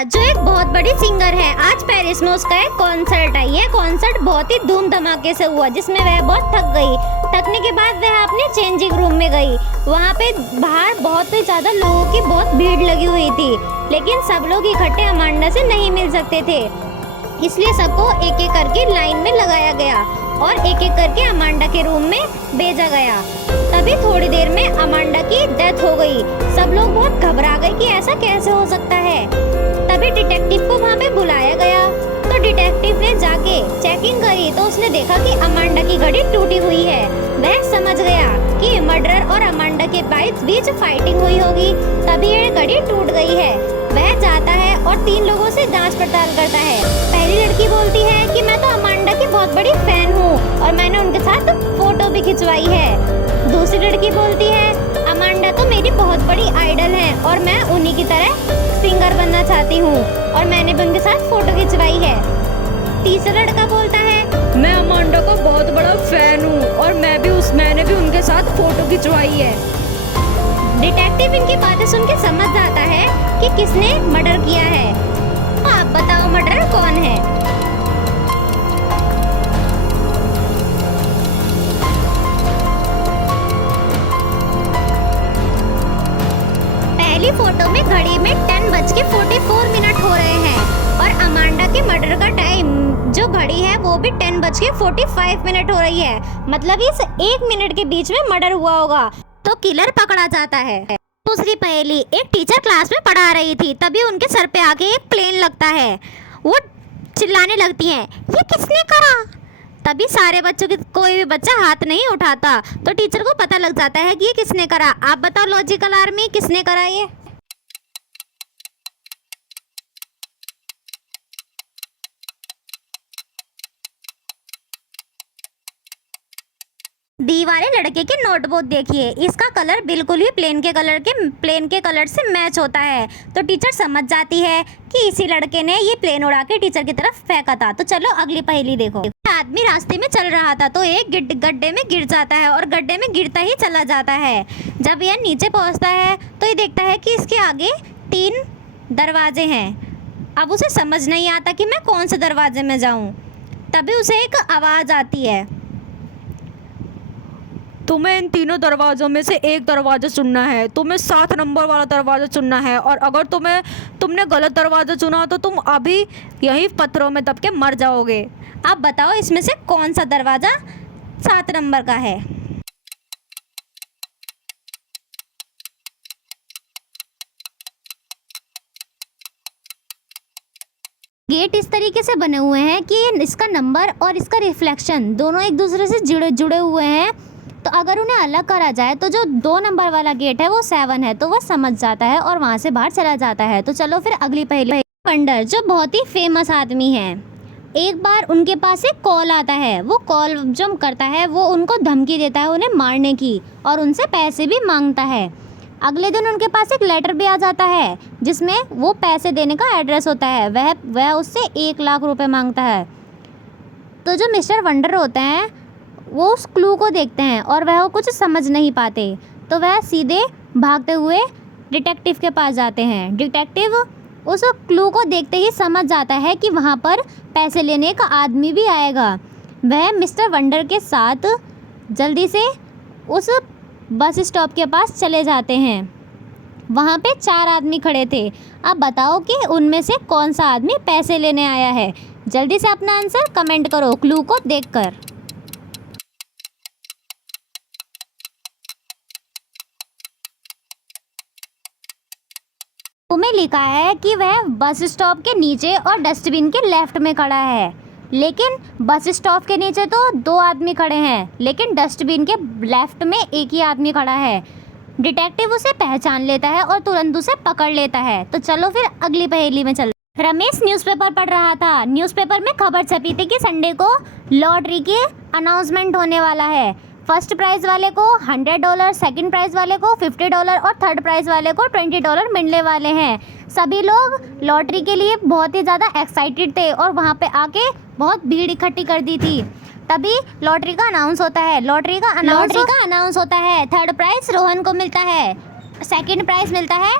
जो एक बहुत बड़ी सिंगर है। आज पेरिस में उसका एक कॉन्सर्ट है। यह कॉन्सर्ट बहुत ही धूम धमाके से हुआ, जिसमें वह बहुत थक गई। थकने के बाद वह अपने चेंजिंग रूम में गई। वहाँ पे बाहर बहुत ही ज्यादा लोगों की बहुत भीड़ लगी हुई थी, लेकिन सब लोग इकट्ठे अमांडा से नहीं मिल सकते थे, इसलिए सबको एक एक करके लाइन में लगाया गया और एक एक करके अमांडा के रूम में भेजा गया। तभी थोड़ी देर में अमांडा की डेथ हो गई। सब लोग बहुत घबरा गए कि ऐसा कैसे हो सकता है। तभी डिटेक्टिव को वहाँ पे बुलाया गया, तो डिटेक्टिव ने जाके चेकिंग करी तो उसने देखा कि अमांडा की घड़ी टूटी हुई है। वह समझ गया कि मर्डरर और अमांडा के बीच फाइटिंग हुई होगी, तभी ये घड़ी टूट गई है। वह जाता है और 3 लोगों से जांच पड़ताल करता है। पहली लड़की बोलती है कि मैं तो अमांडा की बहुत बड़ी फैन हूँ और मैंने उनके साथ फोटो भी खिंचवाई है। दूसरी लड़की बोलती है अमांडा तो मेरी बहुत बड़ी आइडल है और मैं उन्हीं की तरह सिंगर बनना चाहती हूँ और मैंने भी उनके साथ फोटो खिंचवाई है। तीसरा लड़का बोलता है मैं अमांडा का बहुत बड़ा फैन हूँ और मैंने भी उनके साथ फोटो खिंचवाई है। डिटेक्टिव इनकी बातें सुन के समझ जाता है कि किसने मर्डर किया है। आप बताओ मर्डरर कौन है? पहली फोटो में घड़ी में 10:44 हो रहे हैं और अमांडा के मर्डर का टाइम जो घड़ी है वो भी 10:45 हो रही है। मतलब इस 1 मिनट के बीच में मर्डर हुआ होगा, तो किलर पकड़ा जाता है। दूसरी पहेली, एक टीचर क्लास में पढ़ा रही थी, तभी उनके सर पे आके एक प्लेन लगता है। वो चिल्लाने लगती हैं, ये किसने करा? तभी सारे बच्चों की कोई भी बच्चा हाथ नहीं उठाता, तो टीचर को पता लग जाता है कि ये किसने करा। आप बताओ लॉजिकल आर्मी किसने करा ये? दी वाले लड़के की नोटबुक देखिए, इसका कलर बिल्कुल ही प्लेन के कलर से मैच होता है, तो टीचर समझ जाती है कि इसी लड़के ने ये प्लेन उड़ा के टीचर की तरफ फेंका था। तो चलो अगली पहेली देखो। आदमी रास्ते में चल रहा था तो एक गड्ढे में गिर जाता है और गड्ढे में गिरता ही चला जाता है। जब यह नीचे पहुंचता है तो ये देखता है कि इसके आगे 3 दरवाजे हैं। अब उसे समझ नहीं आता कि मैं कौन से दरवाजे में जाऊं। तभी उसे एक आवाज़ आती है, तुम्हें इन तीनों दरवाज़ों में से एक दरवाज़ा चुनना है। तुम्हें 7 नंबर वाला दरवाज़ा चुनना है और अगर तुमने गलत दरवाज़ा चुना तो तुम अभी यहीं पत्थरों में दब के मर जाओगे। आप बताओ इसमें से कौन सा दरवाज़ा 7 नंबर का है? गेट इस तरीके से बने हुए हैं कि इसका नंबर और इसका रिफ्लेक्शन दोनों एक दूसरे से जुड़े हुए हैं, तो अगर उन्हें अलग करा जाए तो जो 2 नंबर वाला गेट है वो 7 है, तो वह समझ जाता है और वहाँ से बाहर चला जाता है। तो चलो फिर अगली पहेली। वंडर जो बहुत ही फेमस आदमी है, एक बार उनके पास एक कॉल आता है। वो कॉल जो करता है वो उनको धमकी देता है उन्हें मारने की और उनसे पैसे भी मांगता है। अगले दिन उनके पास एक लेटर भी आ जाता है जिसमें वो पैसे देने का एड्रेस होता है। वह उससे 1 लाख रुपए मांगता है। तो जो मिस्टर वंडर होते हैं वो उस क्लू को देखते हैं और वह कुछ समझ नहीं पाते, तो वह सीधे भागते हुए डिटेक्टिव के पास जाते हैं। डिटेक्टिव उस क्लू को देखते ही समझ जाता है कि वहाँ पर पैसे लेने का आदमी भी आएगा। वह मिस्टर वंडर के साथ जल्दी से उस बस स्टॉप के पास चले जाते हैं। वहाँ पे 4 आदमी खड़े थे। अब बताओ कि उनमें से कौन सा आदमी पैसे लेने आया है? जल्दी से अपना आंसर कमेंट करो क्लू को देखकर। तुम्हें लिखा है कि वह बस स्टॉप के नीचे और डस्टबिन के लेफ्ट में खड़ा है, लेकिन बस स्टॉप के नीचे तो 2 आदमी खड़े हैं, लेकिन डस्टबिन के लेफ्ट में एक ही आदमी खड़ा है। डिटेक्टिव उसे पहचान लेता है और तुरंत उसे पकड़ लेता है। तो चलो फिर अगली पहेली में चल। रमेश न्यूज़पेपर पढ़ रहा था। न्यूज़पेपर में खबर छपी थी कि संडे को लॉटरी की अनाउंसमेंट होने वाला है। फर्स्ट प्राइज़ वाले को $100, सेकंड प्राइज़ वाले को $50 और थर्ड प्राइज़ वाले को $20 मिलने वाले हैं। सभी लोग लॉटरी के लिए बहुत ही ज़्यादा एक्साइटेड थे और वहाँ पे आके बहुत भीड़ इकट्ठी कर दी थी। तभी लॉटरी का अनाउंस होता है। थर्ड प्राइज़ रोहन को मिलता है, सेकंड प्राइज़ मिलता है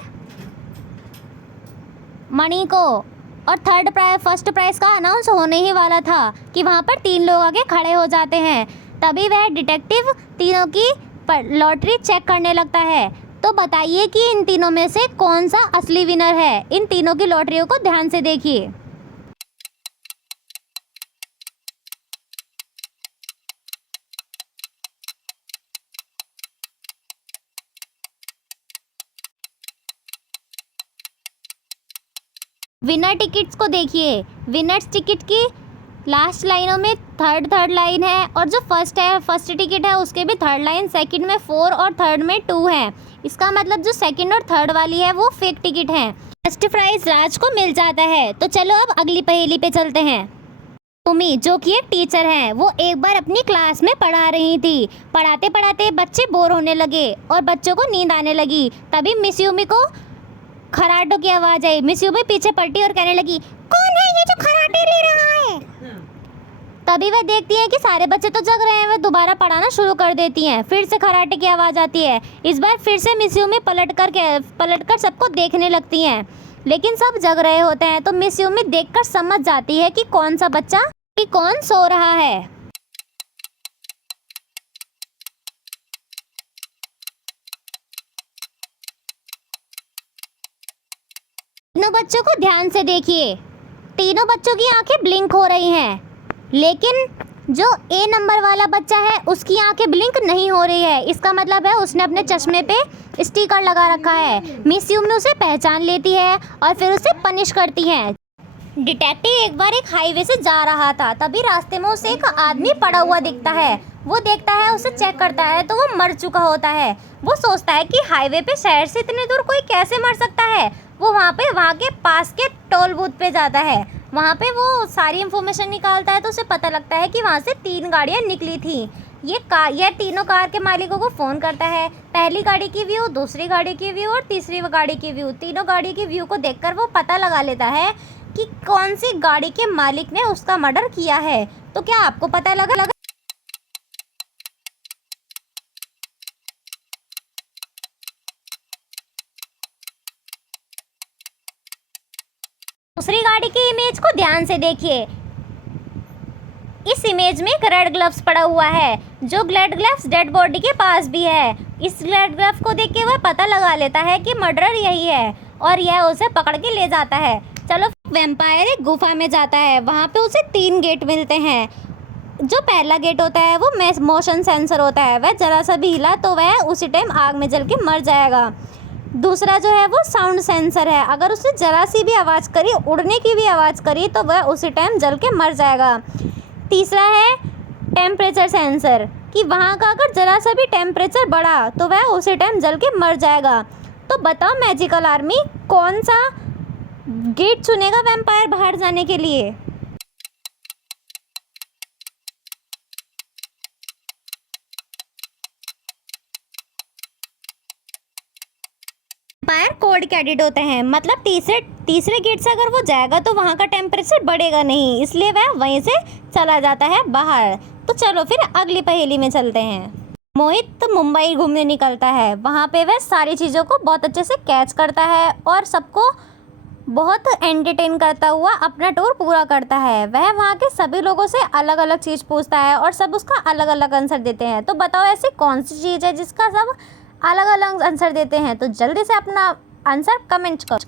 मणि को, और फर्स्ट प्राइज का अनाउंस होने ही वाला था कि वहाँ पर 3 लोग आगे खड़े हो जाते हैं। तभी वह डिटेक्टिव तीनों की लॉटरी चेक करने लगता है। तो बताइए कि इन तीनों में से कौन सा असली विनर है। इन तीनों की लॉटरियों को ध्यान से देखिए। विनर टिकट्स को देखिए। विनर्स टिकट की लास्ट लाइनों में थर्ड लाइन है, और जो फर्स्ट टिकट है उसके भी थर्ड लाइन, सेकंड में 4 और थर्ड में 2 है। इसका मतलब जो सेकंड और थर्ड वाली है वो फेक टिकट है। फर्स्ट प्राइज राज को मिल जाता है। तो चलो अब अगली पहेली पे चलते हैं। सुमी जो कि एक टीचर है, वो एक बार अपनी क्लास में पढ़ा रही थी। पढ़ाते पढ़ाते बच्चे बोर होने लगे और बच्चों को नींद आने लगी। तभी मिस यूमी को खराटों की आवाज आई। मिस यूमी पीछे पलटी और कहने लगी, कौन है ये जो खराटे ले रहा है? तभी वह देखती है कि सारे बच्चे तो जग रहे हैं। वह दोबारा पढ़ाना शुरू कर देती हैं। फिर से खराटे की आवाज़ आती है। इस बार फिर से मिस यूमी पलट कर सबको देखने लगती हैं, लेकिन सब जग रहे होते हैं। तो मिस यूमी देखकर समझ जाती है कि कौन सा बच्चा कि कौन सो रहा है। तीनों बच्चों को ध्यान से देखिए। तीनों बच्चों की आंखें ब्लिंक हो रही हैं, लेकिन जो ए नंबर वाला बच्चा है उसकी आंखें ब्लिंक नहीं हो रही है। इसका मतलब है उसने अपने चश्मे पे स्टिकर लगा रखा है। मिस यूमी उसे पहचान लेती है और फिर उसे पनिश करती है। डिटेक्टिव एक बार एक हाईवे से जा रहा था। तभी रास्ते में उसे एक आदमी पड़ा हुआ दिखता है। वो देखता है, उसे चेक करता है तो वो मर चुका होता है। वो सोचता है कि हाईवे पे शहर से इतने दूर कोई कैसे मर सकता है। वो वहाँ के पास के टोल बूथ पे जाता है। वहाँ पे वो सारी इन्फॉर्मेशन निकालता है तो उसे पता लगता है कि वहाँ से 3 गाड़ियाँ निकली थी। ये तीनों कार के मालिकों को फ़ोन करता है। पहली गाड़ी की व्यू, दूसरी गाड़ी की व्यू और तीसरी गाड़ी की व्यू। तीनों गाड़ी की व्यू को देखकर वो पता लगा लेता है कि कौन सी गाड़ी के मालिक ने उसका मर्डर किया है। तो क्या आपको पता लगा? दूसरी गाड़ी की इमेज को ध्यान से देखिए। इस इमेज में एक रेड ग्लव्स पड़ा हुआ है, जो रेड ग्लव्स डेड बॉडी के पास भी है। इस रेड ग्लव्स को देख के वह पता लगा लेता है कि मर्डरर यही है और यह उसे पकड़ के ले जाता है। चलो, वैम्पायर एक गुफा में जाता है। वहाँ पे उसे 3 गेट मिलते हैं। जो पहला गेट होता है वो मोशन सेंसर होता है। वह जरा सा भी हिला तो वह उसी टाइम आग में जल के मर जाएगा। दूसरा जो है वो साउंड सेंसर है। अगर उसने जरा सी भी आवाज़ करी, उड़ने की भी आवाज़ करी, तो वह उसी टाइम जल के मर जाएगा। तीसरा है टेम्परेचर सेंसर, कि वहाँ का अगर ज़रा सा भी टेम्परेचर बढ़ा तो वह उसी टाइम जल के मर जाएगा। तो बताओ मैजिकल आर्मी कौन सा गेट चुनेगा वैम्पायर बाहर जाने के लिए? वैम्पायर कोल्ड कैडेट होते हैं, मतलब तीसरे गेट से अगर वो जाएगा तो वहाँ का टेम्परेचर बढ़ेगा नहीं, इसलिए वह वहीं से चला जाता है बाहर। तो चलो फिर अगली पहेली में चलते हैं। मोहित मुंबई घूमने निकलता है। वहाँ पे वह सारी चीज़ों को बहुत अच्छे से कैच करता है और सबको बहुत एंटरटेन करता हुआ अपना टूर पूरा करता है। वह वहाँ के सभी लोगों से अलग अलग चीज़ पूछता है और सब उसका अलग अलग आंसर देते हैं। तो बताओ ऐसी कौन सी चीज़ है जिसका सब अलग अलग आंसर देते हैं? तो जल्दी से अपना आंसर कमेंट करो।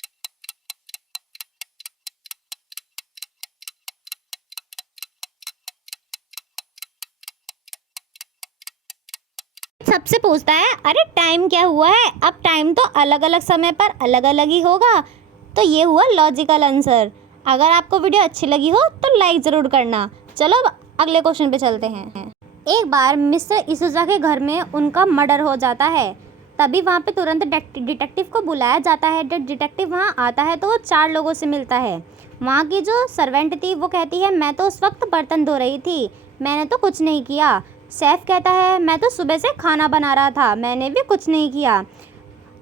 सबसे पूछता है, अरे टाइम क्या हुआ है? अब टाइम तो अलग अलग समय पर अलग अलग ही होगा। तो ये हुआ लॉजिकल आंसर। अगर आपको वीडियो अच्छी लगी हो तो लाइक ज़रूर करना। चलो अब अगले क्वेश्चन पे चलते हैं। एक बार मिस्टर इसुजा के घर में उनका मर्डर हो जाता है। तभी वहाँ पे तुरंत डिटेक्टिव को बुलाया जाता है। जब डिटेक्टिव वहाँ आता है तो वो 4 लोगों से मिलता है। वहाँ की जो सर्वेंट थी वो कहती है, मैं तो उस वक्त बर्तन धो रही थी, मैंने तो कुछ नहीं किया। शेफ कहता है, मैं तो सुबह से खाना बना रहा था, मैंने भी कुछ नहीं किया।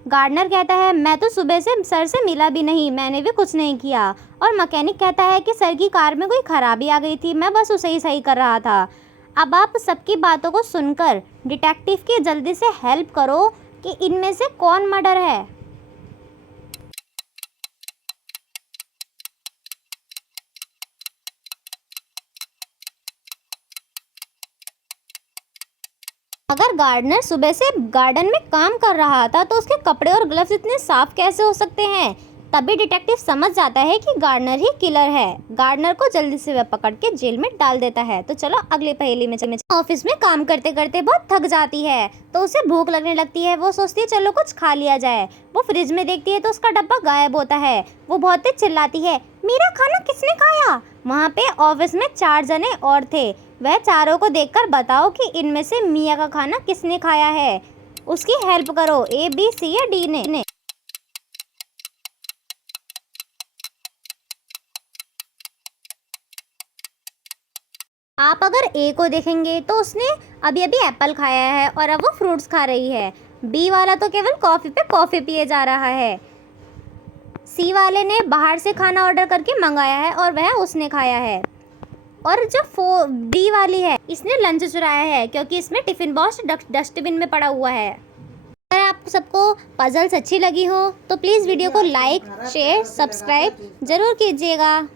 गार्डनर कहता है, मैं तो सुबह से सर से मिला भी नहीं, मैंने भी कुछ नहीं किया। और मैकेनिक कहता है कि सर की कार में कोई खराबी आ गई थी, मैं बस उसे ही सही कर रहा था। अब आप सबकी बातों को सुनकर डिटेक्टिव की जल्दी से हेल्प करो कि इनमें से कौन मर्डर है। अगर गार्डनर सुबह से गार्डन में काम कर रहा था तो उसके कपड़े और ग्लव्स इतने साफ कैसे हो सकते हैं? तभी डिटेक्टिव समझ जाता है कि गार्डनर ही किलर है। गार्डनर को जल्दी से वह पकड़ के जेल में डाल देता है। तो चलो अगली पहेली में चलते हैं। ऑफिस में काम करते करते बहुत थक जाती है तो उसे भूख लगने लगती है। वो सोचती है चलो कुछ खा लिया जाए। वो फ्रिज में देखती है तो उसका डब्बा गायब होता है। वो बहुत तेज चिल्लाती है, मेरा खाना किसने खाया? वहाँ पे ऑफिस में 4 जने और थे। वह चारों को देखकर बताओ कि इनमें से मिया का खाना किसने खाया है। उसकी हेल्प करो, A, B, C या D ने। आप अगर A को देखेंगे तो उसने अभी अभी एप्पल खाया है और अब वो फ्रूट्स खा रही है। B वाला तो केवल कॉफ़ी पे कॉफ़ी पिए जा रहा है। C वाले ने बाहर से खाना ऑर्डर करके मंगाया है और वह उसने खाया है। और जो D वाली है इसने लंच चुराया है क्योंकि इसमें टिफ़िन बॉक्स डस्टबिन में पड़ा हुआ है। अगर आप सबको पजल्स अच्छी लगी हो तो प्लीज़ वीडियो को लाइक, शेयर, सब्सक्राइब ज़रूर कीजिएगा।